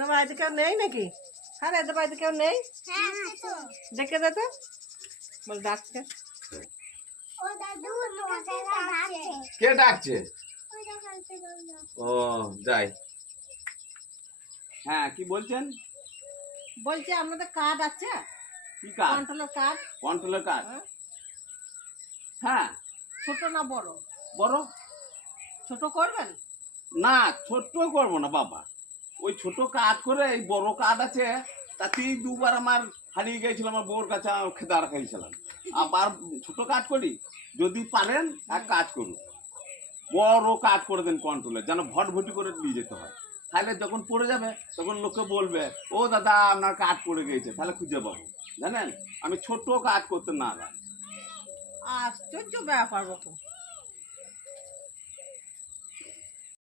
তোমার বাড়িতে কেউ নেই নাকি? হ্যাঁ এদের বাড়িতে কেউ নেই? দেখে দে তো, বল ডাকছে। কে ডাকছে? ও যাই। হ্যাঁ কি বলছেন? বলছি আপনাদের কার্ড আছে? কি কার্ড? কন্ট্রোলের কার্ড। কন্ট্রোলের কার্ড? হ্যাঁ। ছোট না বড়? বড়। ছোট করবেন না, ছোট্ট করবো না বাবা। ওই ছোট কার্ড করে এই বড় কার্ড আছে, তাতেই দুবার আমার হারিয়ে গেছিল, আমার বউর কাছে খেতে রাখাইছিলাম। আবার ছোট কাজ করি, যদি পারেন এক কাজ করুন, বড় কাজ করে দেন কন্ট্রোলে, যেন ভটভটি করে নিয়ে যেতে হয়। তাহলে যখন পড়ে যাবে তখন লোকে বলবে ও দাদা আপনার কাজ পড়ে গেছে, তাহলে খুঁজে পাবো। জানেন আমি ছোট কাজ করতে না। আশ্চর্য ব্যাপার বাপু।